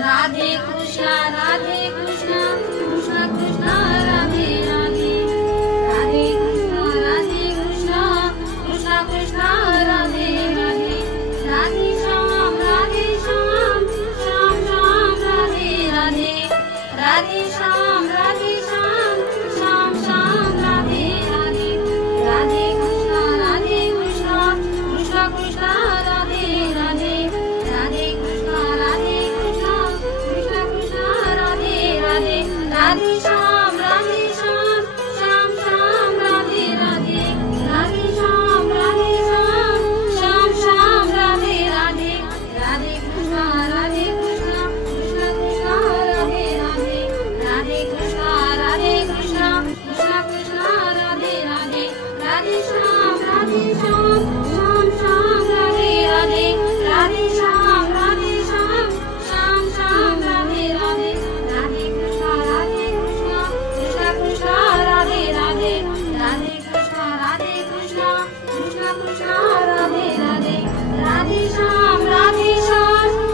Radhe Krishna Krishna Krishna Radhe Radhe Radhe Krishna Krishna Krishna Radhe Radhe Radhe Shyam Shyam Shyam Radhe Radhe Radhe Shyam Shyam Shyam Radhe Radhe Radhe Krishna Krishna Krishna Radhe Radhe Radhe Krishna Krishna Krishna Radhe Radhe Radhe Shyam Shyam Shyam Radhe Radhe Radhe Shyam Shyam Shyam Radhe Radhe Radhe Krishna Krishna Krishna Radhe Radhe Radhe Krishna Krishna Krishna Radhe Radhe Radhe Shyam Shyam Shyam Radhe Radhe Radhe Shyam Shyam Shyam Radhe Radhe Radhe Krishna Krishna Krishna Radhe Radhe Radhe Krishna Krishna Krishna Radhe Radhe Radhe Shyam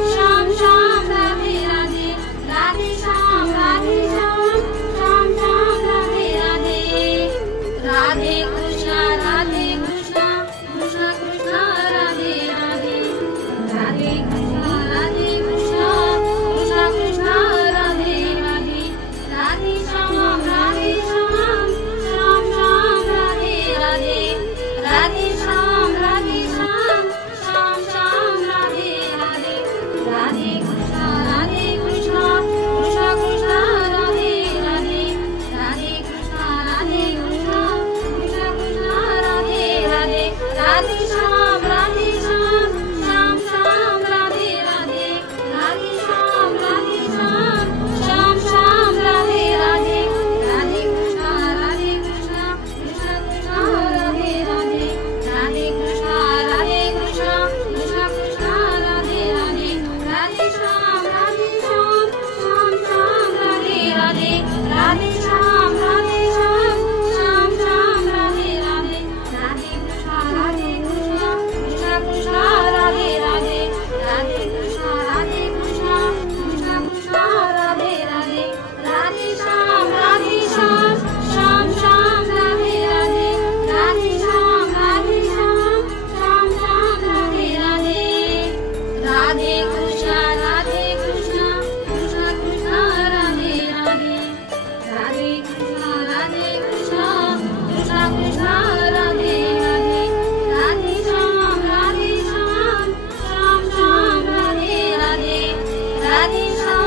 Shyam Shyam Radhe Radhe Radhe Shyam Shyam Shyam Radhe Radhe Radhe Krishna Krishna Krishna Radhe Radhe Radhe Krishna Krishna Krishna Radhe Radhe Radhe Shyam Shyam Radhe Radhe Radhe Shyam Shyam Shyam Radhe Radhe Radhe Krishna Krishna Krishna Radhe Radhe Radhe Krishna Krishna Krishna Radhe Radhe Radhe Shyam Shyam Shyam Radhe Radhe Radhe Shyam Shyam Shyam Radhe Radhe Radhe Krishna Krishna Krishna Radhe Radhe Radhe Krishna Krishna Krishna Radhe Radhe Radhe Shyam Shyam Shyam Radhe Radhe Radhe Shyam Shyam Shyam Radhe Radhe Radhe Krishna Krishna Radhe Radhe Radhe Krishna Krishna Krishna Radhe Radhe Radhe Shyam Shyam Shyam Radhe Radhe Radhe Shyam Shyam Shyam Radhe Radhe Radhe Krishna Krishna Krishna Radhe Radhe Radhe Krishna Krishna Krishna Radhe Radhe Radhe Shyam Shyam Shyam Radhe Radhe Radhe Shyam Shyam Shyam Radhe Radhe Radhe Krishna Krishna Krishna Radhe Radhe Radhe Krishna Krishna Krishna Radhe Radhe Radhe Shyam Shyam Shyam Radhe Radhe Radhe Shyam Shyam Shyam Radhe Radhe Radhe Krishna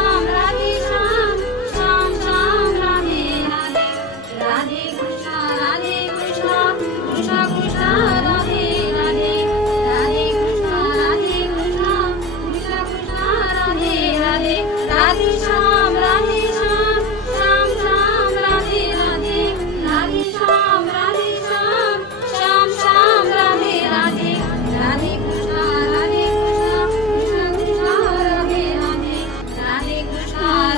Krishna Krishna Radhe Radhe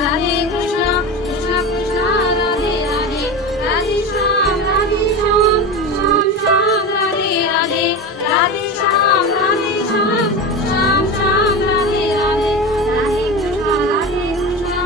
Radhe Krishna Krishna Krishna Radhe Radhe Radhe Shyam Shyam Shyam Radhe Radhe Radhe Shyam Shyam Shyam Radhe Radhe Radhe Krishna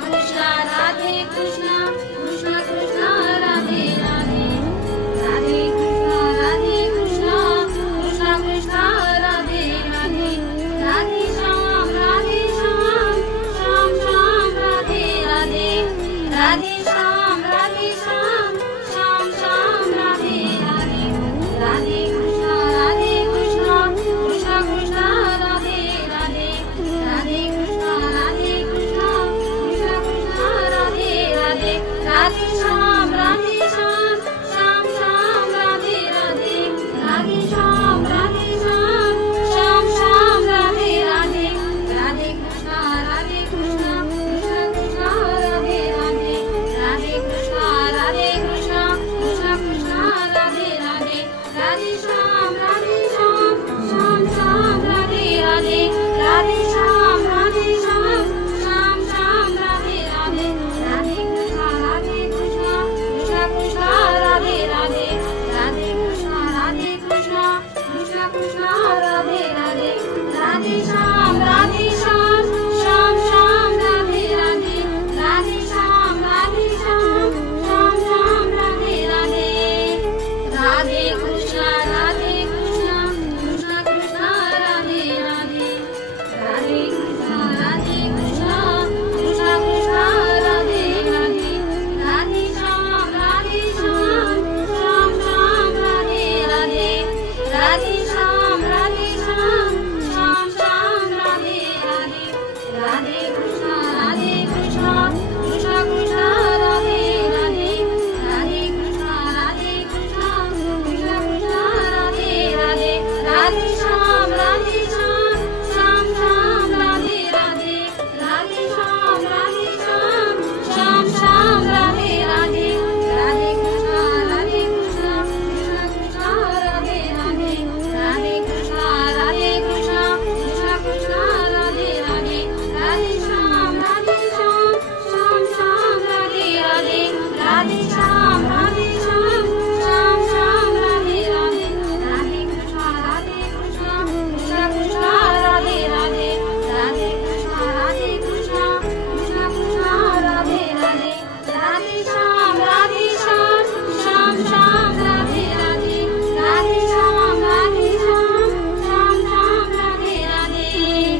Krishna Radhe Krishna